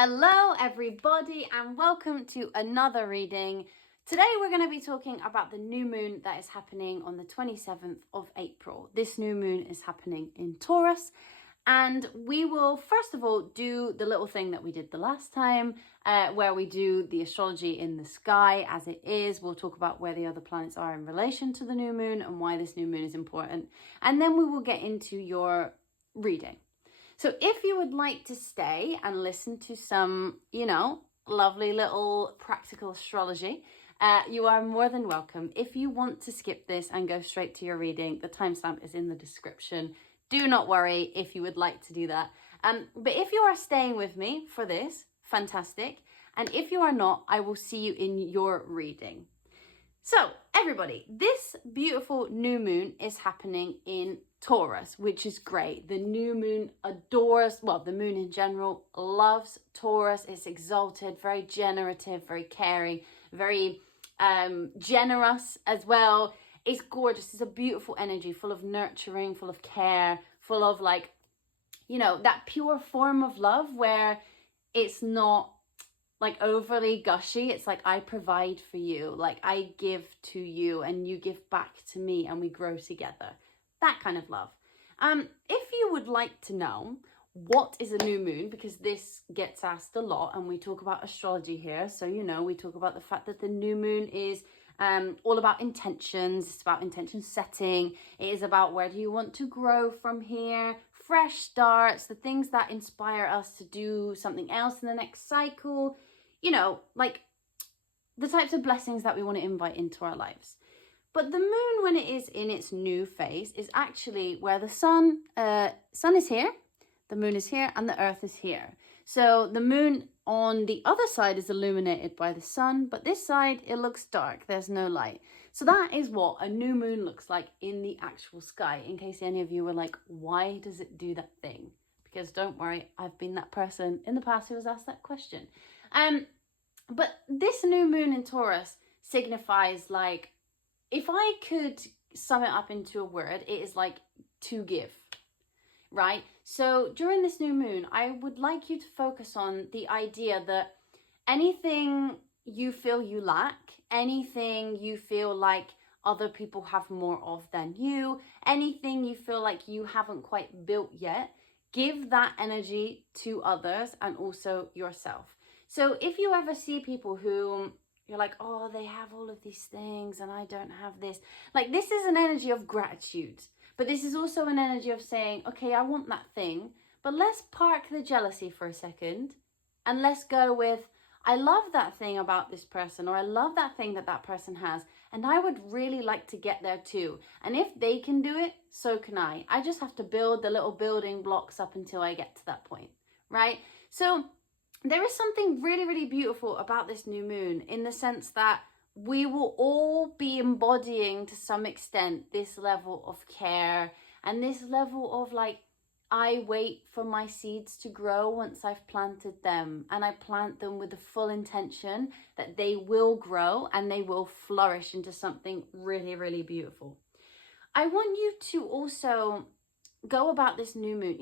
Hello everybody and welcome to another reading. Today we're going to be talking about the new moon that is happening on the 27th of April. This new moon is happening in Taurus, and we will first of all do the little thing that we did the last time where we do the astrology in the sky as it is. We'll talk about where the other planets are in relation to the new moon and why this new moon is important, and then we will get into your reading. So if you would like to stay and listen to some, lovely little practical astrology, you are more than welcome. If you want to skip this and go straight to your reading, the timestamp is in the description. Do not worry if you would like to do that. But if you are staying with me for this, fantastic. And if you are not, I will see you in your reading. So everybody, this beautiful new moon is happening in Taurus, which is great. The new moon adores, the moon in general loves Taurus. It's exalted, very generative, very caring, very generous as well. It's gorgeous. It's a beautiful energy, full of nurturing, full of care, full of that pure form of love where it's not like overly gushy. It's like, I provide for you, like I give to you and you give back to me and we grow together. That kind of love. If you would like to know what is a new moon, because this gets asked a lot and we talk about astrology here. So, we talk about the fact that the new moon is all about intentions. It's about intention setting. It is about where do you want to grow from here, fresh starts, the things that inspire us to do something else in the next cycle, like the types of blessings that we want to invite into our lives. But the moon, when it is in its new phase, is actually where the sun is here, the moon is here, and the earth is here. So the moon on the other side is illuminated by the sun, but this side, it looks dark. There's no light. So that is what a new moon looks like in the actual sky, in case any of you were like, why does it do that thing? Because don't worry, I've been that person in the past who was asked that question. But this new moon in Taurus signifies, like, if I could sum it up into a word, it is like to give, right? So during this new moon, I would like you to focus on the idea that anything you feel you lack, anything you feel like other people have more of than you, anything you feel like you haven't quite built yet, give that energy to others and also yourself. So if you ever see people who you're like, oh, they have all of these things and I don't have this. Like, this is an energy of gratitude. But this is also an energy of saying, okay, I want that thing, but let's park the jealousy for a second and let's go with, I love that thing about this person, or I love that thing that that person has, and I would really like to get there too. And if they can do it, so can I. I just have to build the little building blocks up until I get to that point, right? So there is something really, really beautiful about this new moon in the sense that we will all be embodying to some extent this level of care and this level of like, I wait for my seeds to grow once I've planted them, and I plant them with the full intention that they will grow and they will flourish into something really, really beautiful. I want you to also go about this new moon.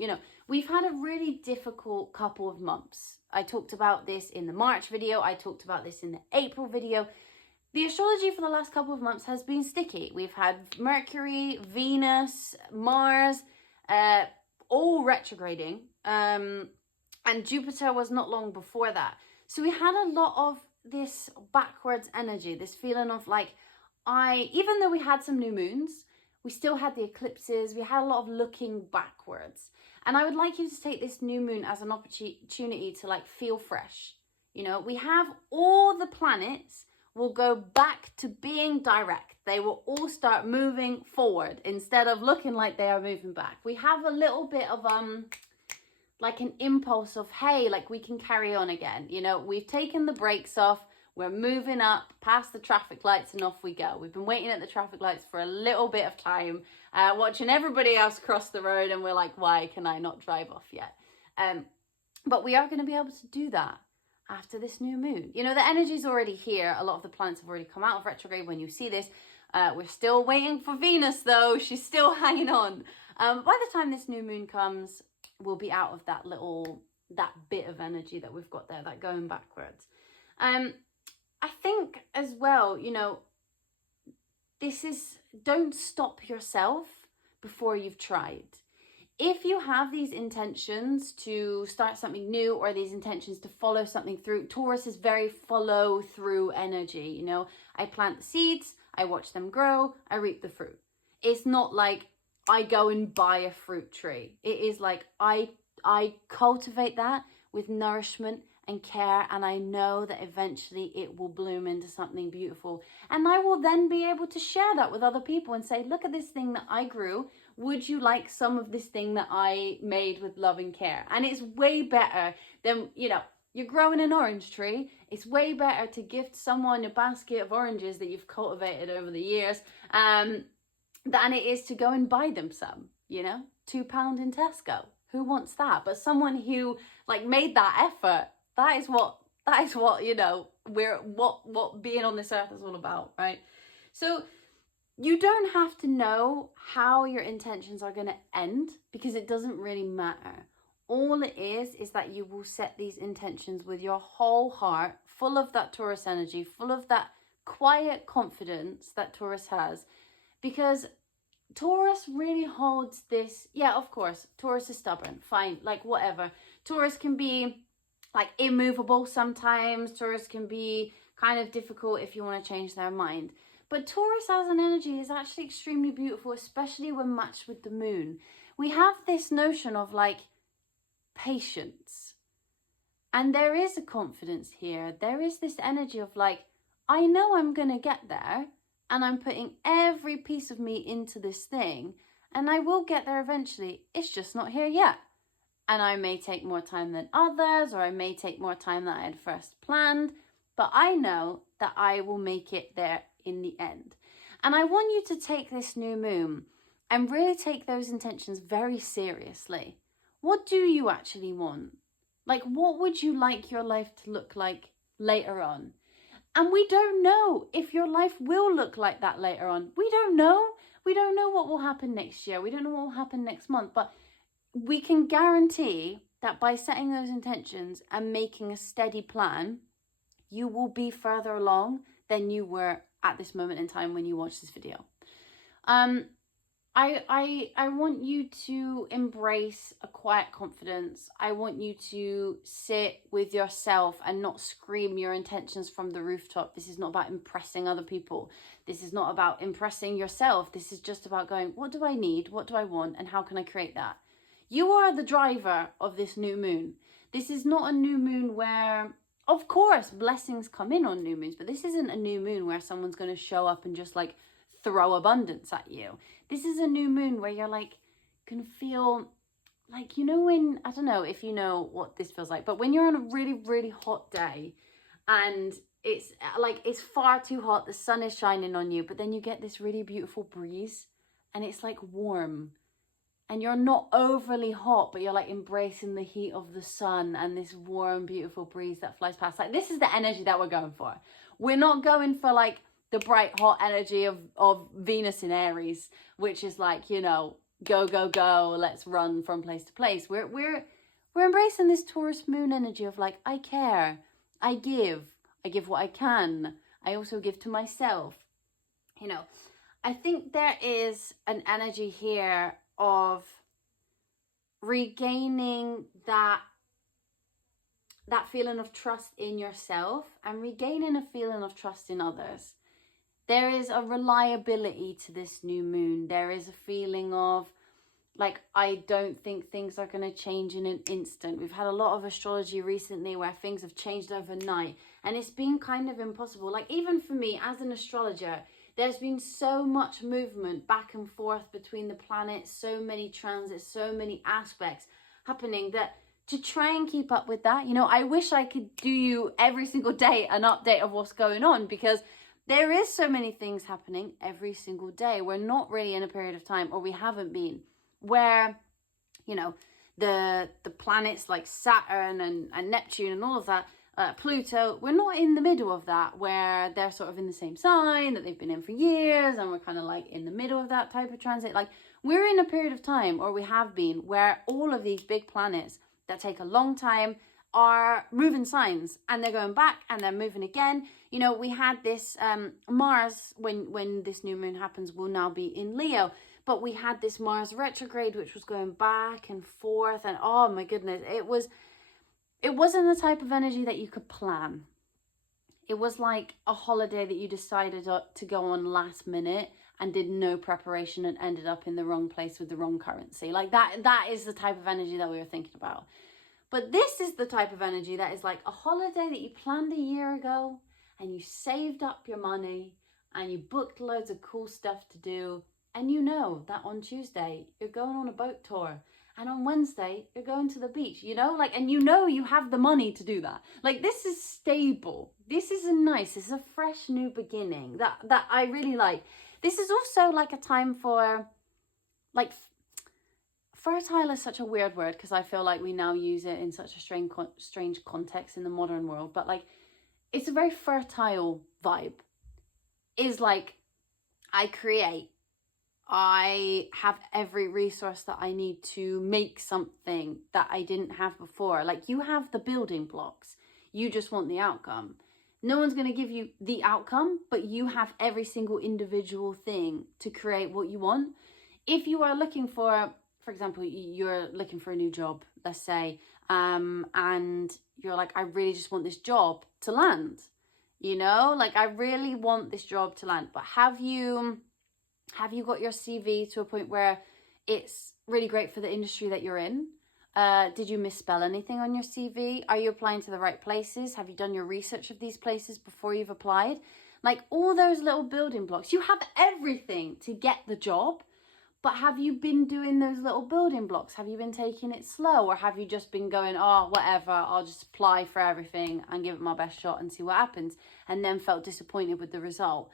We've had a really difficult couple of months. I talked about this in the March video. I talked about this in the April video. The astrology for the last couple of months has been sticky. We've had Mercury, Venus, Mars, all retrograding. And Jupiter was not long before that. So we had a lot of this backwards energy, this feeling of like, even though we had some new moons, we still had the eclipses, we had a lot of looking backwards. And I would like you to take this new moon as an opportunity to like feel fresh. We have all the planets will go back to being direct. They will all start moving forward instead of looking like they are moving back. We have a little bit of like an impulse of, hey, like we can carry on again. We've taken the brakes off. We're moving up past the traffic lights and off we go. We've been waiting at the traffic lights for a little bit of time, watching everybody else cross the road, and we're like, why can I not drive off yet? But we are going to be able to do that after this new moon. The energy's already here. A lot of the planets have already come out of retrograde when you see this. We're still waiting for Venus though. She's still hanging on. By the time this new moon comes, we'll be out of that little that bit of energy that we've got there, that going backwards. I think as well, you know, this is, don't stop yourself before you've tried. If you have these intentions to start something new or these intentions to follow something through, Taurus is very follow through energy. You know, I plant the seeds, I watch them grow, I reap the fruit. It's not like I go and buy a fruit tree. It is like I cultivate that with nourishment and care, and I know that eventually it will bloom into something beautiful. And I will then be able to share that with other people and say, look at this thing that I grew. Would you like some of this thing that I made with love and care? And it's way better than, you know, you're growing an orange tree. It's way better to gift someone a basket of oranges that you've cultivated over the years than it is to go and buy them some, you know, £2 in Tesco. Who wants that? But someone who like made that effort, that is what, you know, what being on this earth is all about, right? So you don't have to know how your intentions are going to end, because it doesn't really matter. All it is that you will set these intentions with your whole heart, full of that Taurus energy, full of that quiet confidence that Taurus has. Because Taurus really holds this, yeah, of course, Taurus is stubborn, fine, like whatever. Taurus can be like immovable sometimes. Taurus can be kind of difficult if you want to change their mind. But Taurus as an energy is actually extremely beautiful, especially when matched with the moon. We have this notion of like patience. And there is a confidence here. There is this energy of like, I know I'm going to get there, and I'm putting every piece of me into this thing, and I will get there eventually. It's just not here yet. And I may take more time than others, or I may take more time than I had first planned, but I know that I will make it there in the end. And I want you to take this new moon and really take those intentions very seriously. What do you actually want? Like, what would you like your life to look like later on? And we don't know if your life will look like that later on. We don't know. We don't know what will happen next year. We don't know what will happen next month. But we can guarantee that by setting those intentions and making a steady plan, you will be further along than you were at this moment in time when you watch this video. I want you to embrace a quiet confidence. I want you to sit with yourself and not scream your intentions from the rooftop. This is not about impressing other people. This is not about impressing yourself. This is just about going, what do I need? What do I want? And how can I create that? You are the driver of this new moon. This is not a new moon where, of course, blessings come in on new moons, but this isn't a new moon where someone's going to show up and just like throw abundance at you. This is a new moon where you're like, can feel like, you know, when, I don't know if you know what this feels like, but when you're on a really, really hot day and it's like, it's far too hot, the sun is shining on you, but then you get this really beautiful breeze and it's like warm. And you're not overly hot, but you're like embracing the heat of the sun and this warm, beautiful breeze that flies past. Like, this is the energy that we're going for. We're not going for like the bright, hot energy of Venus in Aries, which is like, you know, go, go, go, let's run from place to place. We're embracing this Taurus moon energy of like, I care, I give what I can. I also give to myself. You know, I think there is an energy here of regaining that feeling of trust in yourself and regaining a feeling of trust in others. There is a reliability to this new moon. There is a feeling of like, I don't think things are going to change in an instant. We've had a lot of astrology recently where things have changed overnight, and it's been kind of impossible. Like, even for me as an astrologer, there's been so much movement back and forth between the planets, so many transits, so many aspects happening that to try and keep up with that, you know, I wish I could do you every single day an update of what's going on, because there is so many things happening every single day. We're not really in a period of time, or we haven't been, where, you know, the planets like Saturn and Neptune and all of that, Pluto, we're not in the middle of that where they're sort of in the same sign that they've been in for years, and we're kind of like in the middle of that type of transit. Like, we're in a period of time, or we have been, where all of these big planets that take a long time are moving signs, and they're going back and they're moving again. You know, we had this Mars, when this new moon happens, will now be in Leo, but we had this Mars retrograde which was going back and forth, and oh my goodness, it wasn't the type of energy that you could plan. It was like a holiday that you decided to go on last minute and did no preparation and ended up in the wrong place with the wrong currency. Like that is the type of energy that we were thinking about. But this is the type of energy that is like a holiday that you planned a year ago, and you saved up your money and you booked loads of cool stuff to do. And you know that on Tuesday you're going on a boat tour, and on Wednesday you're going to the beach, you know, like, and you know you have the money to do that. Like, this is stable. This is this is a fresh new beginning that I really like. This is also like a time for, like, fertile is such a weird word because I feel like we now use it in such a strange context in the modern world, but like, it's a very fertile vibe. Is like, I create, I have every resource that I need to make something that I didn't have before. Like, you have the building blocks, you just want the outcome. No one's going to give you the outcome, but you have every single individual thing to create what you want. If you are looking for example, you're looking for a new job, let's say, and you're like, I really just want this job to land, you know, like, I really want this job to land. But have you got your CV to a point where it's really great for the industry that you're in? Did you misspell anything on your CV? Are you applying to the right places? Have you done your research of these places before you've applied? Like, all those little building blocks, you have everything to get the job. But have you been doing those little building blocks? Have you been taking it slow? Or have you just been going, oh, whatever, I'll just apply for everything and give it my best shot and see what happens, and then felt disappointed with the result?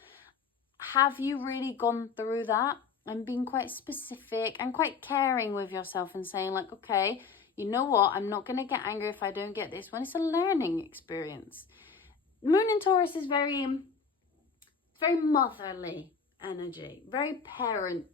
Have you really gone through that and been quite specific and quite caring with yourself and saying, like, okay, you know what, I'm not going to get angry if I don't get this one. It's a learning experience. Moon in Taurus is very motherly energy, very parent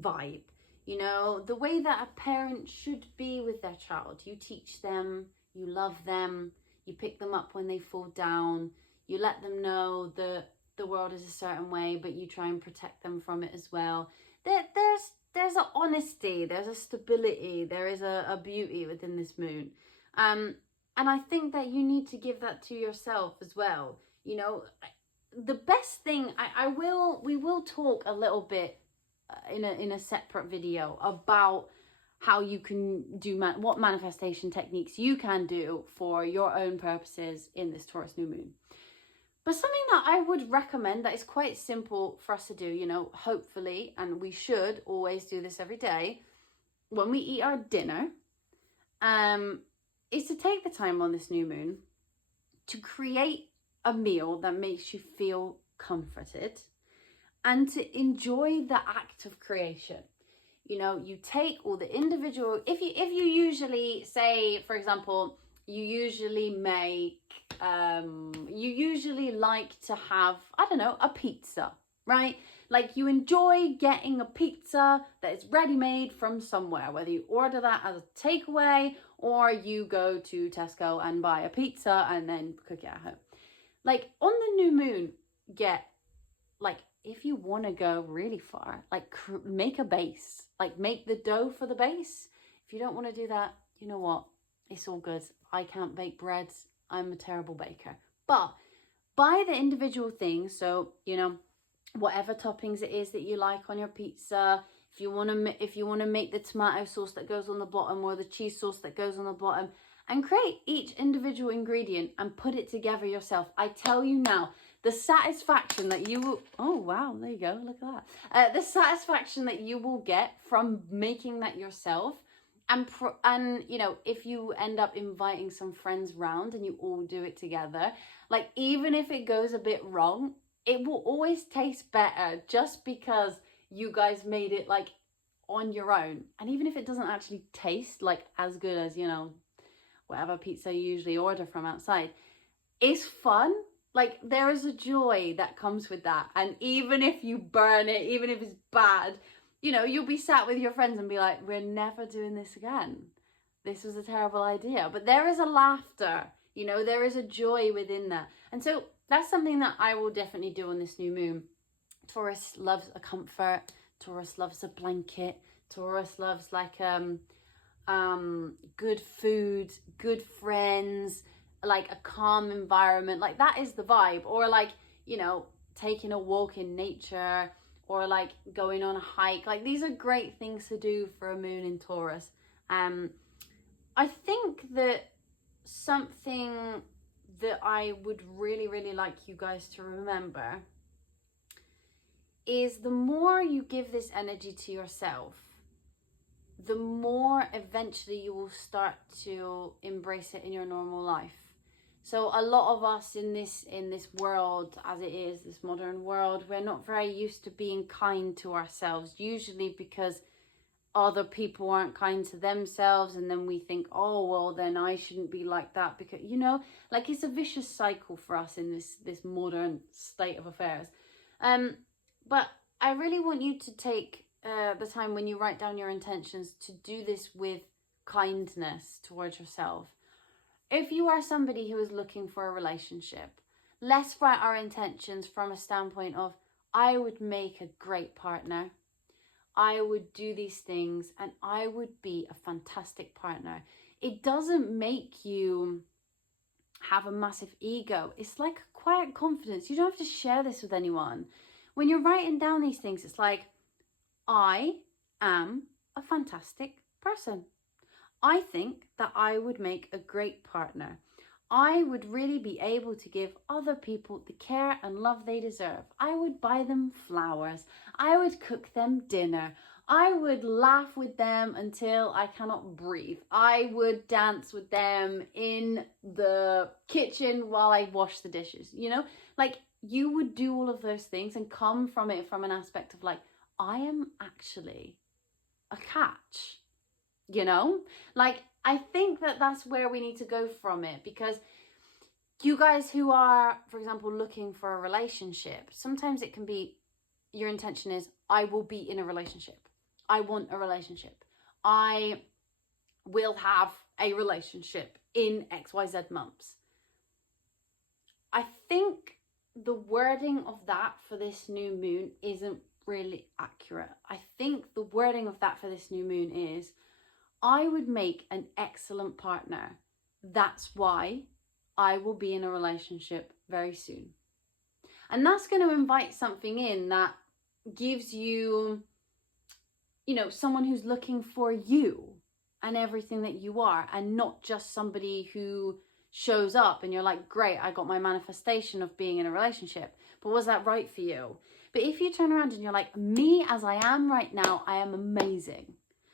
vibe, you know, the way that a parent should be with their child. You teach them, you love them, you pick them up when they fall down, you let them know that the world is a certain way, but you try and protect them from it as well. There's an honesty, there's a stability, there is a beauty within this moon, and I think that you need to give that to yourself as well. You know, the best thing, we will talk a little bit in a separate video about how you can do what manifestation techniques you can do for your own purposes in this Taurus new moon. But something that I would recommend that is quite simple for us to do, you know, hopefully, and we should always do this every day when we eat our dinner, is to take the time on this new moon to create a meal that makes you feel comforted and to enjoy the act of creation. You know, you take all the individual, if you usually say, for example, you usually like to have, I don't know, a pizza, right? Like, you enjoy getting a pizza that is ready-made from somewhere, whether you order that as a takeaway or you go to Tesco and buy a pizza and then cook it at home. Like, on the new moon, if you want to go really far, like, make a base, like, make the dough for the base. If you don't want to do that, you know what? It's all good. I can't bake breads. I'm a terrible baker. But buy the individual things. So, you know, whatever toppings it is that you like on your pizza. If you want to make the tomato sauce that goes on the bottom or the cheese sauce that goes on the bottom, and create each individual ingredient and put it together yourself. I tell you now, the satisfaction that you will, oh wow, there you go, look at that. The satisfaction that you will get from making that yourself, and you know, if you end up inviting some friends round and you all do it together, like, even if it goes a bit wrong, it will always taste better just because you guys made it, like, on your own. And even if it doesn't actually taste like as good as, you know, whatever pizza you usually order from outside, it's fun. Like, there is a joy that comes with that. And even if you burn it, even if it's bad, you know, you'll be sat with your friends and be like, we're never doing this again. this was a terrible idea. But there is a laughter, you know, there is a joy within that. And so that's something that I will definitely do on this new moon. Taurus loves a comfort. Taurus loves a blanket. Taurus loves like good food, good friends, like a calm environment. Like that is the vibe. Or like, you know, taking a walk in nature, or like going on a hike. Like these are great things to do for a moon in Taurus. I think that something that I would really, really like you guys to remember is the more you give this energy to yourself, the more eventually you will start to embrace it in your normal life. So a lot of us in this world, as it is, this modern world, we're not very used to being kind to ourselves, usually because other people aren't kind to themselves, and then we think, oh well, then I shouldn't be like that, because, you know, like it's a vicious cycle for us in this modern state of affairs. But I really want you to take the time when you write down your intentions to do this with kindness towards yourself. If you are somebody who is looking for a relationship, let's write our intentions from a standpoint of, I would make a great partner, I would do these things, and I would be a fantastic partner. It doesn't make you have a massive ego. It's like a quiet confidence. You don't have to share this with anyone. When you're writing down these things, it's like, I am a fantastic person. I think that I would make a great partner. I would really be able to give other people the care and love they deserve. I would buy them flowers. I would cook them dinner. I would laugh with them until I cannot breathe. I would dance with them in the kitchen while I wash the dishes. You know, like you would do all of those things and come from it from an aspect of like, I am actually a catch. You know, like I think that that's where we need to go from it, because you guys who are, for example, looking for a relationship, sometimes it can be your intention is, I will be in a relationship. I want a relationship. I will have a relationship in XYZ months. I think the wording of that for this new moon isn't really accurate. I think the wording of that for this new moon is, I would make an excellent partner. That's why I will be in a relationship very soon. And that's going to invite something in that gives you, you know, someone who's looking for you and everything that you are, and not just somebody who shows up and you're like, great, I got my manifestation of being in a relationship, but was that right for you? But if you turn around and you're like, me as I am right now, I am amazing.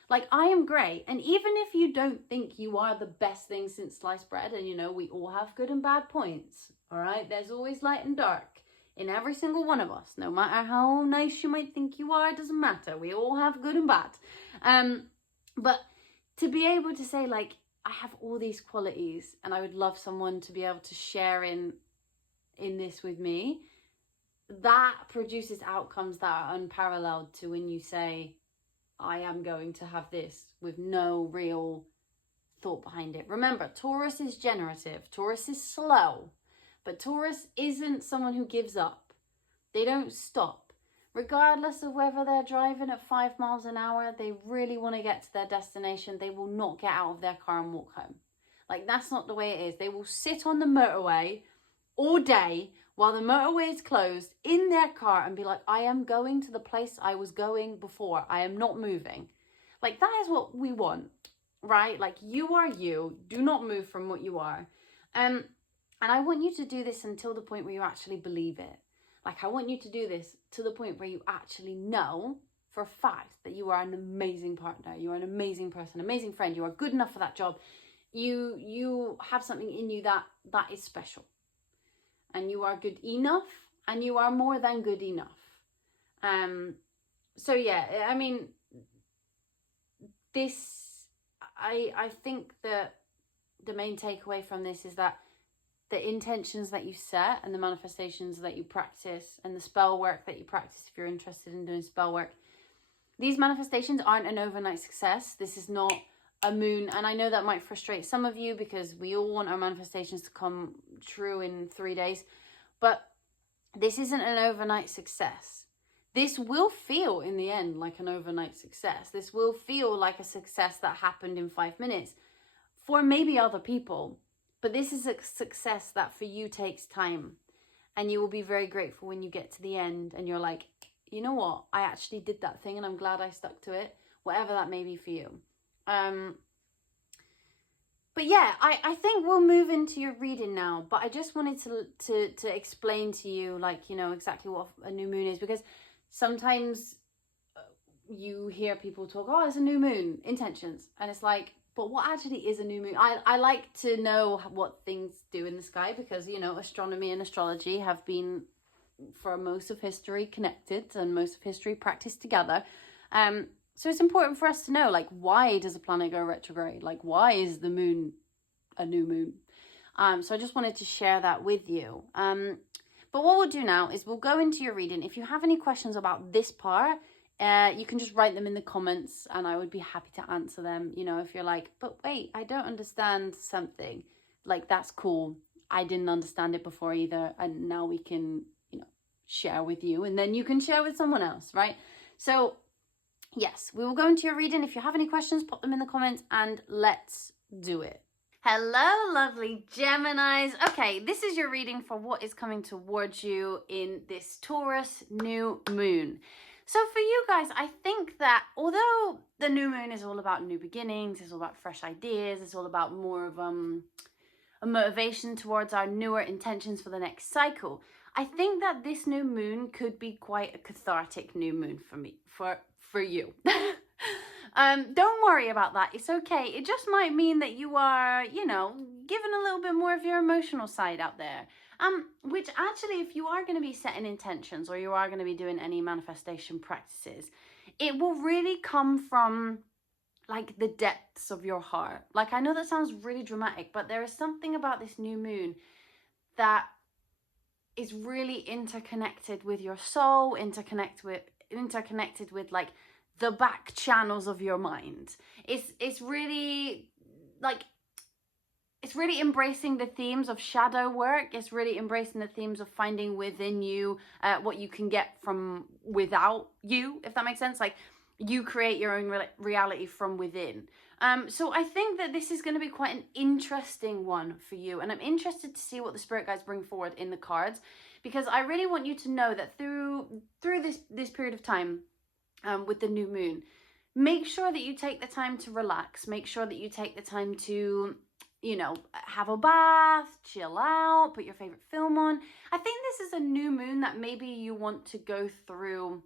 Like, I am great. And even if you don't think you are the best thing since sliced bread, and you know, we all have good and bad points, all right? There's always light and dark in every single one of us. No matter how nice you might think you are, it doesn't matter. We all have good and bad. But to be able to say, like, I have all these qualities and I would love someone to be able to share in this with me, that produces outcomes that are unparalleled to when you say, I am going to have this, with no real thought behind it. Remember, Taurus is generative. Taurus is slow. But Taurus isn't someone who gives up. They don't stop. Regardless of whether they're driving at 5 miles an hour, they really want to get to their destination. They will not get out of their car and walk home. Like, that's not the way it is. They will sit on the motorway all day while the motorway is closed in their car and be like, I am going to the place I was going before. I am not moving. Like, that is what we want, right? Like, you are you. Do not move from what you are. And I want you to do this until the point where you actually believe it. Like, I want you to do this to the point where you actually know for a fact that you are an amazing partner. You are an amazing person, amazing friend. You are good enough for that job. You have something in you that is special. And you are good enough, and you are more than good enough. So yeah, I mean, I think that the main takeaway from this is that the intentions that you set and the manifestations that you practice and the spell work that you practice, if you're interested in doing spell work, these manifestations aren't an overnight success. This is not a moon, and I know that might frustrate some of you because we all want our manifestations to come true in 3 days, but this isn't an overnight success. This will feel in the end like an overnight success. This will feel like a success that happened in 5 minutes for maybe other people, but this is a success that for you takes time, and you will be very grateful when you get to the end and you're like, you know what, I actually did that thing and I'm glad I stuck to it, whatever that may be for you. But yeah, I think we'll move into your reading now, but I just wanted to explain to you, like, you know, exactly what a new moon is, because sometimes you hear people talk, oh, it's a new moon, intentions, and it's like, but what actually is a new moon? I like to know what things do in the sky, because, you know, astronomy and astrology have been, for most of history, connected, and most of history practiced together. So it's important for us to know, like, why does a planet go retrograde? Like, why is the moon a new moon? So I just wanted to share that with you. But what we'll do now is we'll go into your reading. If you have any questions about this part, you can just write them in the comments and I would be happy to answer them. You know, if you're like, but wait, I don't understand something, like, that's cool. I didn't understand it before either. And now we can, you know, share with you, and then you can share with someone else, right? So yes, we will go into your reading. If you have any questions, pop them in the comments and let's do it. Hello, lovely Geminis. Okay, this is your reading for what is coming towards you in this Taurus new moon. So for you guys, I think that although the new moon is all about new beginnings, it's all about fresh ideas, it's all about more of a motivation towards our newer intentions for the next cycle, I think that this new moon could be quite a cathartic new moon for me, for you. Don't worry about that. It's okay. It just might mean that you are, you know, giving a little bit more of your emotional side out there. Which actually, if you are going to be setting intentions or you are going to be doing any manifestation practices, it will really come from, like, the depths of your heart. Like, I know that sounds really dramatic, but there is something about this new moon that is really interconnected with your soul, interconnected with like the back channels of your mind. It's really, like, it's really embracing the themes of shadow work. It's really embracing the themes of finding within you what you can get from without you, if that makes sense. Like, you create your own reality from within. So I think that this is going to be quite an interesting one for you, and I'm interested to see what the spirit guides bring forward in the cards, because I really want you to know that through this period of time, with the new moon, make sure that you take the time to relax. Make sure that you take the time to, you know, have a bath, chill out, put your favorite film on. I think this is a new moon that maybe you want to go through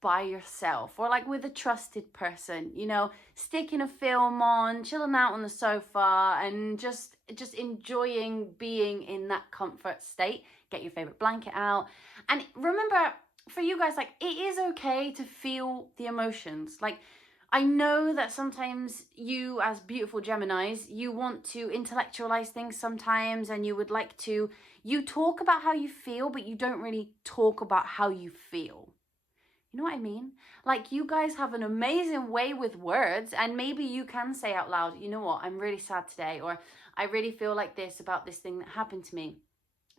by yourself, or like with a trusted person, you know, sticking a film on, chilling out on the sofa, and just enjoying being in that comfort state. Get your favorite blanket out, and remember, for you guys, like, it is okay to feel the emotions. Like, I know that sometimes you, as beautiful Geminis, you want to intellectualize things sometimes, and you would like to, you talk about how you feel, but you don't really talk about how you feel. You know what I mean? Like, you guys have an amazing way with words, and maybe you can say out loud, you know what, I'm really sad today, or I really feel like this about this thing that happened to me.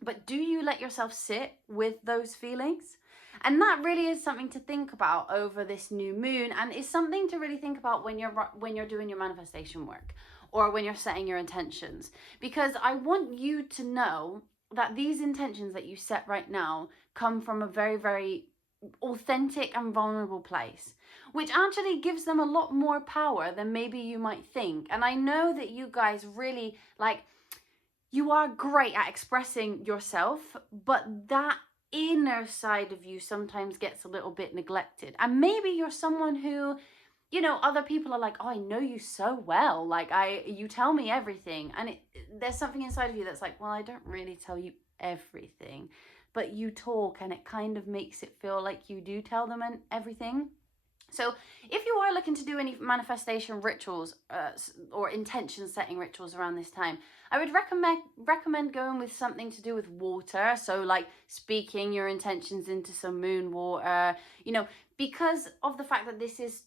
But do you let yourself sit with those feelings? And that really is something to think about over this new moon, and it's something to really think about when you're doing your manifestation work, or when you're setting your intentions. Because I want you to know that these intentions that you set right now come from a very, very authentic and vulnerable place, which actually gives them a lot more power than maybe you might think. And I know that you guys really, like, you are great at expressing yourself, but that inner side of you sometimes gets a little bit neglected. And maybe you're someone who, you know, other people are like, oh, I know you so well, like, you tell me everything, and there's something inside of you that's like, well, I don't really tell you everything, but you talk, and it kind of makes it feel like you do tell them everything. So if you are looking to do any manifestation rituals or intention setting rituals around this time, I would recommend going with something to do with water. So like speaking your intentions into some moon water, you know, because of the fact that this is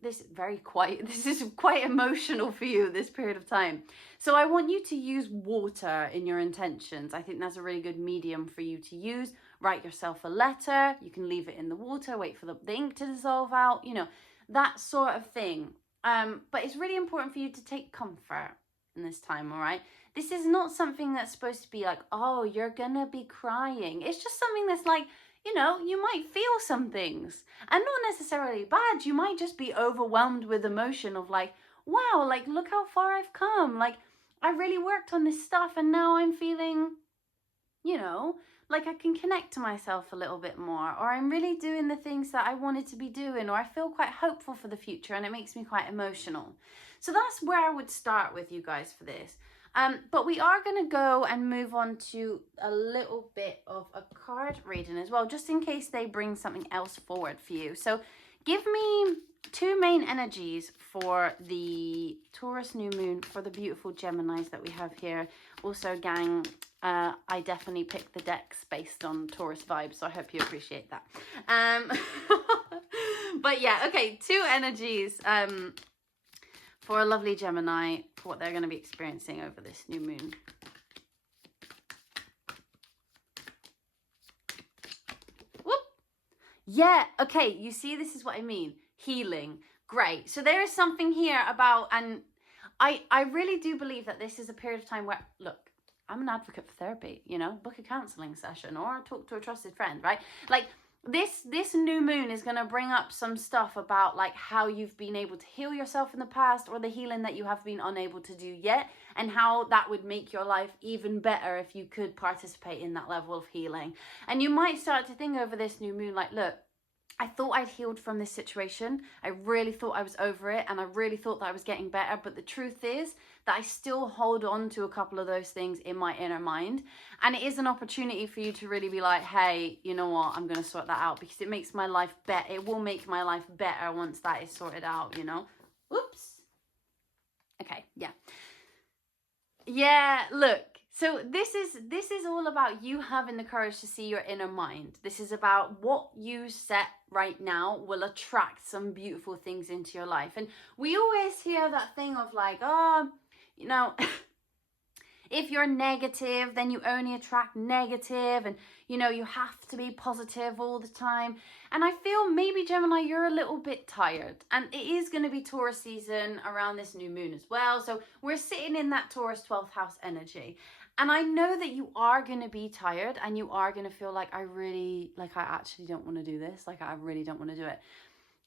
this is quite emotional for you this period of time. So I want you to use water in your intentions. I think that's a really good medium for you to use. Write yourself a letter. You can leave it in the water, wait for the ink to dissolve out, you know, that sort of thing. But it's really important for you to take comfort in this time, all right? This is not something that's supposed to be like, oh, you're gonna be crying. It's just something that's like, you know, you might feel some things and not necessarily bad. You might just be overwhelmed with emotion of like, wow, like, look how far I've come. Like, I really worked on this stuff and now I'm feeling, you know, like I can connect to myself a little bit more, or I'm really doing the things that I wanted to be doing, or I feel quite hopeful for the future and it makes me quite emotional. So that's where I would start with you guys for this. But we are going to go and move on to a little bit of a card reading as well, just in case they bring something else forward for you. So give me two main energies for the Taurus new moon, for the beautiful Geminis that we have here. Also, gang, I definitely picked the decks based on Taurus vibes, so I hope you appreciate that. But yeah, okay, two energies for a lovely Gemini, for what they're going to be experiencing over this new moon. Whoop. Yeah, okay, you see, this is what I mean. Healing. Great. So there is something here about, and I really do believe that this is a period of time where, look, I'm an advocate for therapy, you know, book a counseling session or talk to a trusted friend, right? Like this new moon is going to bring up some stuff about like how you've been able to heal yourself in the past, or the healing that you have been unable to do yet, and how that would make your life even better if you could participate in that level of healing. And you might start to think over this new moon like, look, I thought I'd healed from this situation. I really thought I was over it, and I really thought that I was getting better. But the truth is that I still hold on to a couple of those things in my inner mind. And it is an opportunity for you to really be like, hey, you know what? I'm going to sort that out, because it makes my life better. It will make my life better once that is sorted out, you know? Oops. Okay, yeah. Yeah, look. So this is all about you having the courage to see your inner mind. This is about what you set right now will attract some beautiful things into your life. And we always hear that thing of like, oh, you know, if you're negative, then you only attract negative, and, you know, you have to be positive all the time. And I feel maybe, Gemini, you're a little bit tired. And it is going to be Taurus season around this new moon as well. So we're sitting in that Taurus 12th house energy. And I know that you are going to be tired, and you are going to feel like, I actually don't want to do this. Like, I really don't want to do it.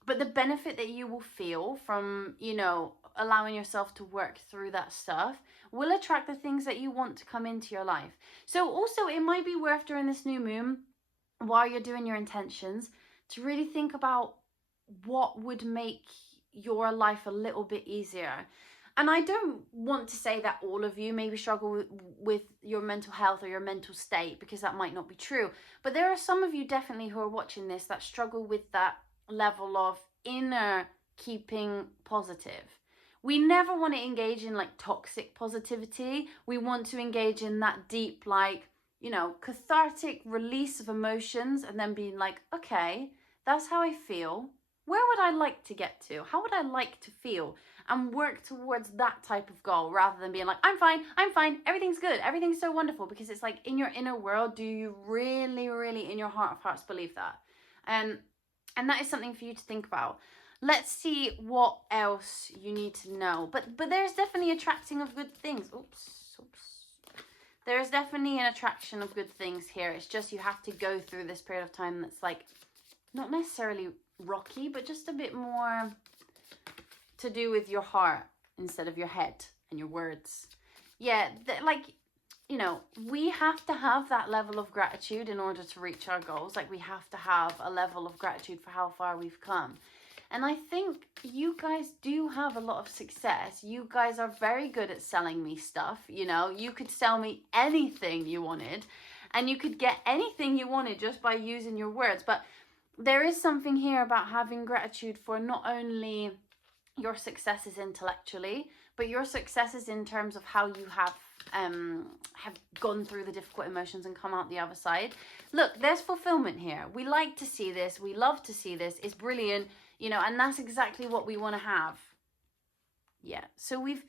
But the benefit that you will feel from, you know, allowing yourself to work through that stuff will attract the things that you want to come into your life. So also, it might be worth during this new moon, while you're doing your intentions, to really think about what would make your life a little bit easier. And I don't want to say that all of you maybe struggle with your mental health or your mental state, because that might not be true. But there are some of you definitely who are watching this that struggle with that level of inner keeping positive. We never want to engage in like toxic positivity. We want to engage in that deep, like, you know, cathartic release of emotions, and then being like, okay, that's how I feel. Where would I like to get to? How would I like to feel? And work towards that type of goal, rather than being like, I'm fine, everything's good, everything's so wonderful. Because it's like, in your inner world, do you really, really in your heart of hearts believe that? And that is something for you to think about. Let's see what else you need to know. But there's definitely attracting of good things. Oops. There is definitely an attraction of good things here. It's just you have to go through this period of time that's like, not necessarily rocky, but just a bit more to do with your heart instead of your head and your words. Yeah, like, you know, we have to have that level of gratitude in order to reach our goals. Like, we have to have a level of gratitude for how far we've come. And I think you guys do have a lot of success. You guys are very good at selling me stuff, you know. You could sell me anything you wanted, and you could get anything you wanted just by using your words. But there is something here about having gratitude for not only your successes intellectually, but your successes in terms of how you have gone through the difficult emotions and come out the other side. Look, there's fulfillment here. We like to see this. We love to see this. It's brilliant, you know, and that's exactly what we want to have. Yeah, so we've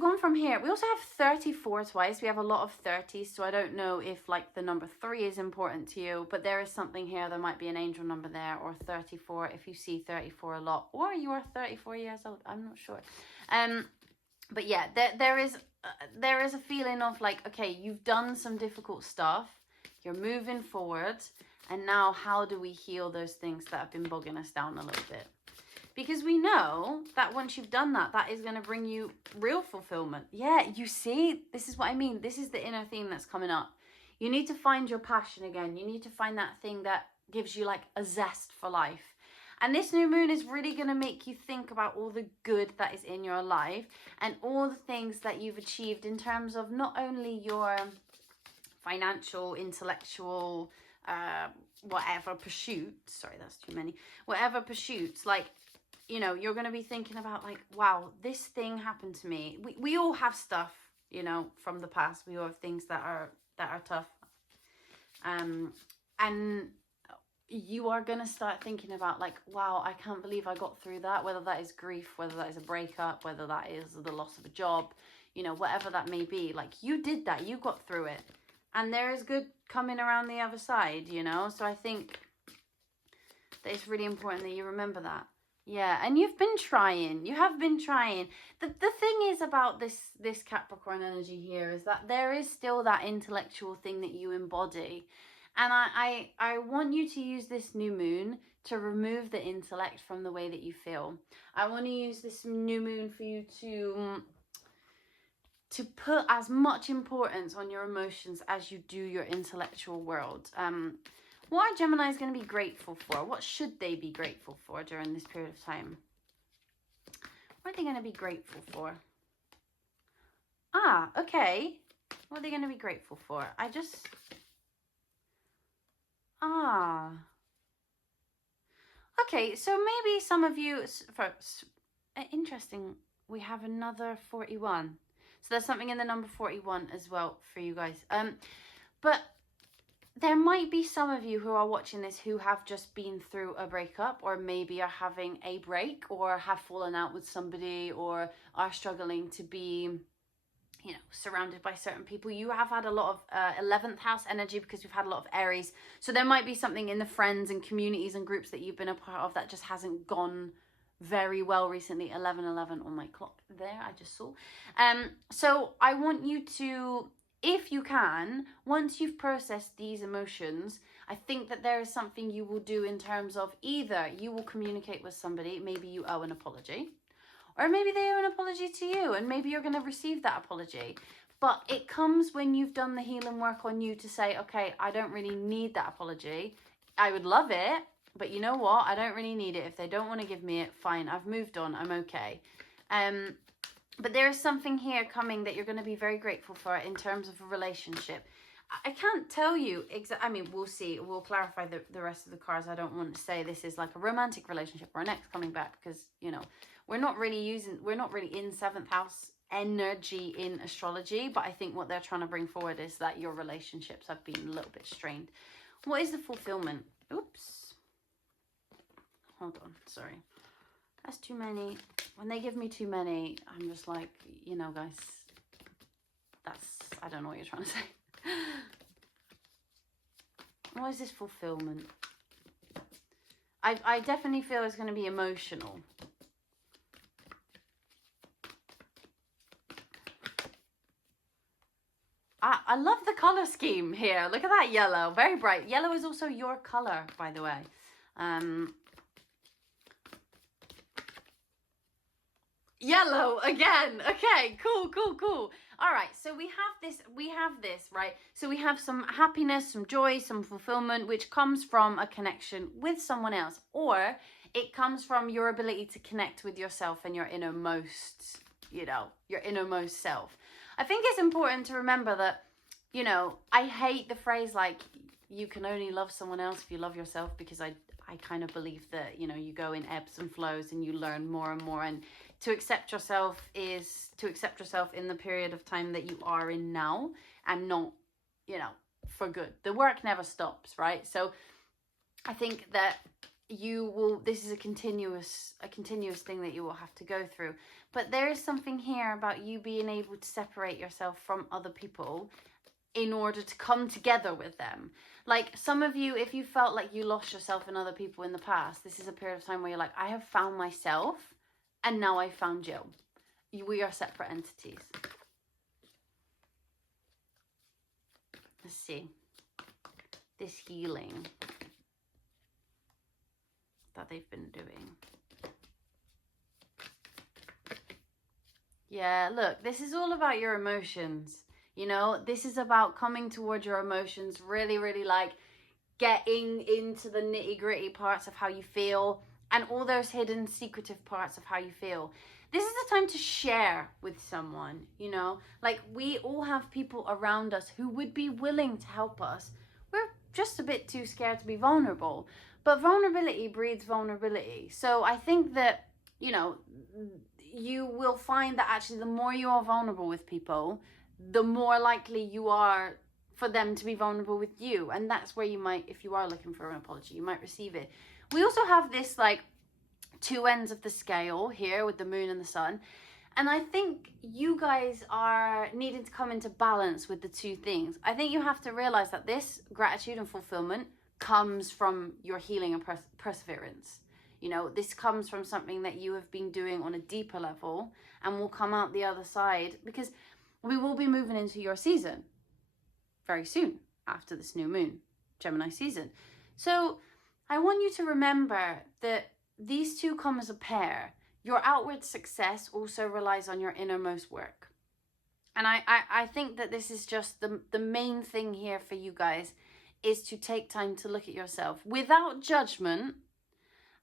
gone from here. We also have 34 twice. We have a lot of 30s, so I don't know if like the number 3 is important to you, but there is something here. There might be an angel number there, or 34 if you see 34 a lot, or you are 34 years old. I'm not sure. But yeah, there is a feeling of like, okay, you've done some difficult stuff. You're moving forward, and now how do we heal those things that have been bogging us down a little bit? Because we know that once you've done that, that is going to bring you real fulfillment. Yeah, you see, this is what I mean. This is the inner theme that's coming up. You need to find your passion again. You need to find that thing that gives you like a zest for life. And this new moon is really going to make you think about all the good that is in your life and all the things that you've achieved in terms of not only your financial, intellectual, whatever pursuits. Sorry, that's too many. Whatever pursuits, like, you know, you're going to be thinking about like, wow, this thing happened to me. We all have stuff, you know, from the past. We all have things that are tough. And you are going to start thinking about like, wow, I can't believe I got through that. Whether that is grief, whether that is a breakup, whether that is the loss of a job, you know, whatever that may be. Like, you did that. You got through it. And there is good coming around the other side, you know. So I think that it's really important that you remember that. Yeah, and you've been trying. You have been trying. The thing is about this Capricorn energy here is that there is still that intellectual thing that you embody. And I want you to use this new moon to remove the intellect from the way that you feel. I want to use this new moon for you to put as much importance on your emotions as you do your intellectual world. What are Geminis going to be grateful for? What should they be grateful for during this period of time? What are they going to be grateful for? Ah, okay. What are they going to be grateful for? Okay, so maybe some of you, interesting, we have another 41. So there's something in the number 41 as well for you guys. But there might be some of you who are watching this who have just been through a breakup, or maybe are having a break, or have fallen out with somebody, or are struggling to be, you know, surrounded by certain people. You have had a lot of 11th house energy because you've had a lot of Aries. So there might be something in the friends and communities and groups that you've been a part of that just hasn't gone very well recently. 11:11 on my clock there, I just saw. So I want you to, if you can, once you've processed these emotions, I think that there is something you will do in terms of either you will communicate with somebody, maybe you owe an apology, or maybe they owe an apology to you, and maybe you're going to receive that apology. But it comes when you've done the healing work on you to say, okay, I don't really need that apology. I would love it, but you know what? I don't really need it. If they don't want to give me it, fine. I've moved on. I'm okay. But there is something here coming that you're going to be very grateful for in terms of a relationship. I can't tell you exactly. I mean, we'll see. We'll clarify the rest of the cards. I don't want to say this is like a romantic relationship or an ex coming back, because, you know, we're not really in 7th house energy in astrology. But I think what they're trying to bring forward is that your relationships have been a little bit strained. What is the fulfillment? Oops. Hold on. Sorry. That's too many. When they give me too many, I'm just like, you know, guys, I don't know what you're trying to say. What is this fulfillment? I definitely feel it's going to be emotional. I love the color scheme here. Look at that yellow. Very bright. Yellow is also your color, by the way. Yellow again. Okay, cool. All right, so we have this, right? So we have some happiness, some joy, some fulfillment, which comes from a connection with someone else, or it comes from your ability to connect with yourself and your innermost, you know, your innermost self. I think it's important to remember that, you know, I hate the phrase like, you can only love someone else if you love yourself, because I kind of believe that, you know, you go in ebbs and flows and you learn more and more. And to accept yourself is to accept yourself in the period of time that you are in now, and not, you know, for good. The work never stops, right? So I think that you will, this is a continuous thing that you will have to go through. But there is something here about you being able to separate yourself from other people in order to come together with them. Like some of you, if you felt like you lost yourself in other people in the past, this is a period of time where you're like, I have found myself and now I found Jill. We are separate entities. Let's see. This healing that they've been doing. Yeah, look, this is all about your emotions. You know, this is about coming towards your emotions, really, really like getting into the nitty gritty parts of how you feel and all those hidden secretive parts of how you feel. This is the time to share with someone, you know, like we all have people around us who would be willing to help us. We're just a bit too scared to be vulnerable, but vulnerability breeds vulnerability. So I think that, you know, you will find that actually the more you are vulnerable with people, the more likely you are for them to be vulnerable with you. And that's where you might, if you are looking for an apology, you might receive it. We also have this like two ends of the scale here with the moon and the sun. And I think you guys are needing to come into balance with the two things. I think you have to realize that this gratitude and fulfillment comes from your healing and perseverance. You know, this comes from something that you have been doing on a deeper level and will come out the other side, because we will be moving into your season very soon after this new moon, Gemini season. So I want you to remember that these two come as a pair. Your outward success also relies on your innermost work. And I think that this is just the main thing here for you guys, is to take time to look at yourself without judgment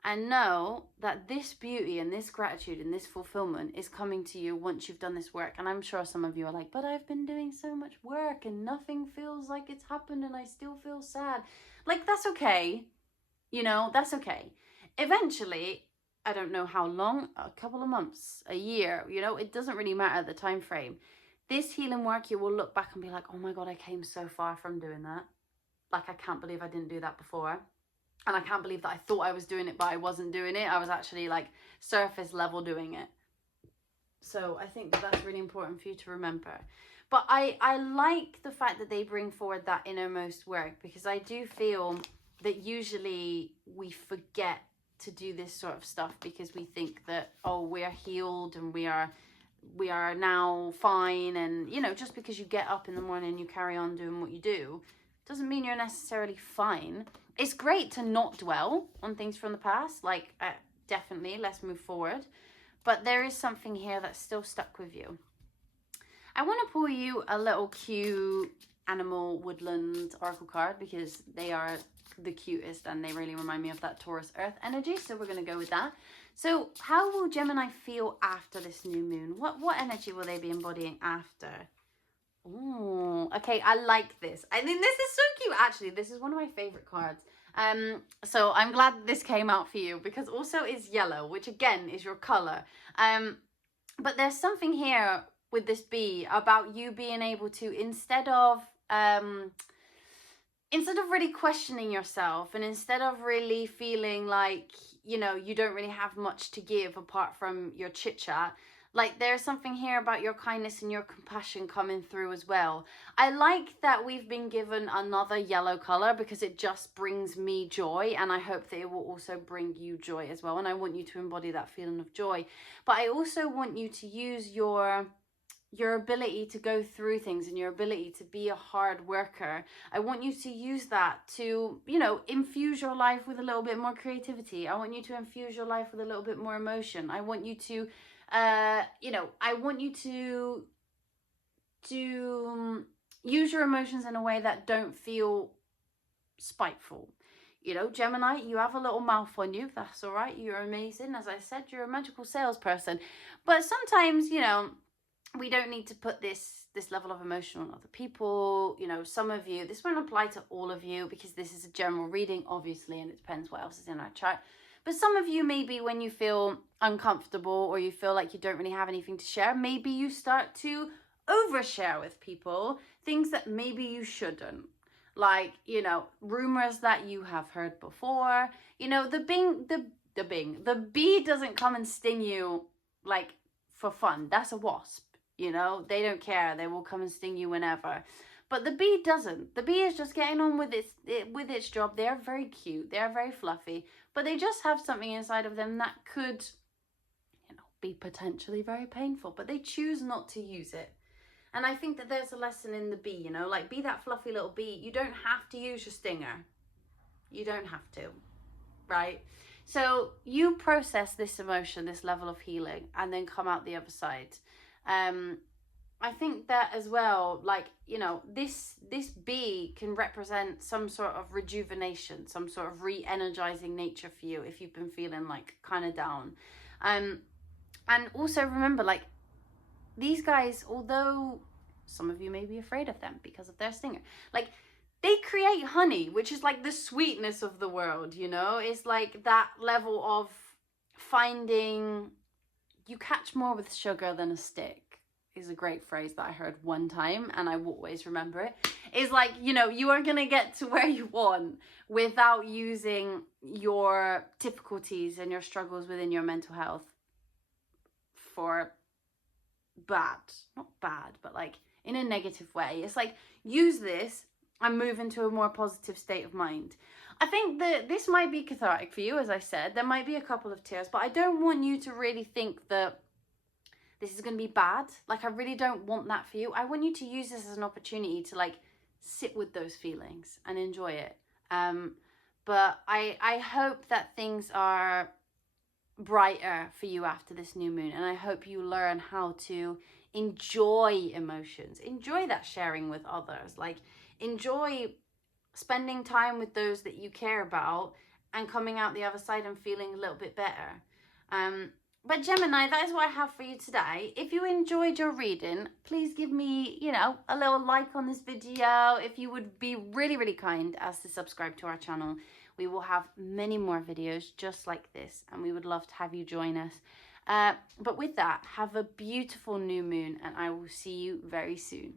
and know that this beauty and this gratitude and this fulfillment is coming to you once you've done this work. And I'm sure some of you are like, but I've been doing so much work and nothing feels like it's happened and I still feel sad. Like, that's okay. You know, that's okay. Eventually, I don't know how long, a couple of months, a year, you know, it doesn't really matter the time frame. This healing work, you will look back and be like, oh my God, I came so far from doing that. Like, I can't believe I didn't do that before. And I can't believe that I thought I was doing it, but I wasn't doing it. I was actually like surface level doing it. So I think that that's really important for you to remember. But I like the fact that they bring forward that innermost work, because I do feel that usually we forget to do this sort of stuff because we think that, oh, we're healed and we are now fine. And, you know, just because you get up in the morning and you carry on doing what you do doesn't mean you're necessarily fine. It's great to not dwell on things from the past, like definitely, let's move forward. But there is something here that's still stuck with you. I want to pull you a little cute animal woodland oracle card, because they are the cutest and they really remind me of that Taurus earth energy. So we're going to go with that. So how will Gemini feel after this new moon? What energy will they be embodying after? Oh, okay, I like this. I think this is so cute, actually. This is one of my favorite cards. So I'm glad this came out for you, because also it's yellow, which again is your color. But there's something here with this bee about you being able to, instead of really questioning yourself, and instead of really feeling like, you know, you don't really have much to give apart from your chit chat, like there's something here about your kindness and your compassion coming through as well. I like that we've been given another yellow color, because it just brings me joy, and I hope that it will also bring you joy as well. And I want you to embody that feeling of joy. But I also want you to use your ability to go through things and your ability to be a hard worker. I want you to use that to, you know, infuse your life with a little bit more creativity. I want you to infuse your life with a little bit more emotion. I want you to you know, I want you to use your emotions in a way that don't feel spiteful. You know, Gemini, you have a little mouth on you. That's all right. You're amazing. As I said, you're a magical salesperson. But sometimes, you know, we don't need to put this this level of emotion on other people. You know, some of you, this won't apply to all of you because this is a general reading, obviously, and it depends what else is in our chart. But some of you, maybe when you feel uncomfortable or you feel like you don't really have anything to share, maybe you start to overshare with people things that maybe you shouldn't. Like, you know, rumors that you have heard before. You know, the bee doesn't come and sting you like for fun. That's a wasp. You know, they don't care. They will come and sting you whenever. But the bee doesn't. The bee is just getting on with its job. They're very cute. They're very fluffy. But they just have something inside of them that could, you know, be potentially very painful. But they choose not to use it. And I think that there's a lesson in the bee, you know, like be that fluffy little bee. You don't have to use your stinger. You don't have to, right? So you process this emotion, this level of healing, and then come out the other side. I think that as well, like, you know, this bee can represent some sort of rejuvenation, some sort of re-energizing nature for you if you've been feeling like kind of down. And also remember, like, these guys, although some of you may be afraid of them because of their stinger, like, they create honey, which is like the sweetness of the world, you know? It's like that level of finding, you catch more with sugar than a stick. Is a great phrase that I heard one time and I will always remember it. It's like, you know, you are going to get to where you want without using your difficulties and your struggles within your mental health for bad. Not bad, but like in a negative way. It's like, use this and move into a more positive state of mind. I think that this might be cathartic for you, as I said. There might be a couple of tears, but I don't want you to really think that this is going to be bad. Like, I really don't want that for you. I want you to use this as an opportunity to like sit with those feelings and enjoy it. But I hope that things are brighter for you after this new moon. And I hope you learn how to enjoy emotions. Enjoy that sharing with others. Like, enjoy spending time with those that you care about and coming out the other side and feeling a little bit better. But Gemini, that is what I have for you today. If you enjoyed your reading, please give me, you know, a little like on this video. If you would be really, really kind as to subscribe to our channel. We will have many more videos just like this, and we would love to have you join us. But with that, have a beautiful new moon, and I will see you very soon.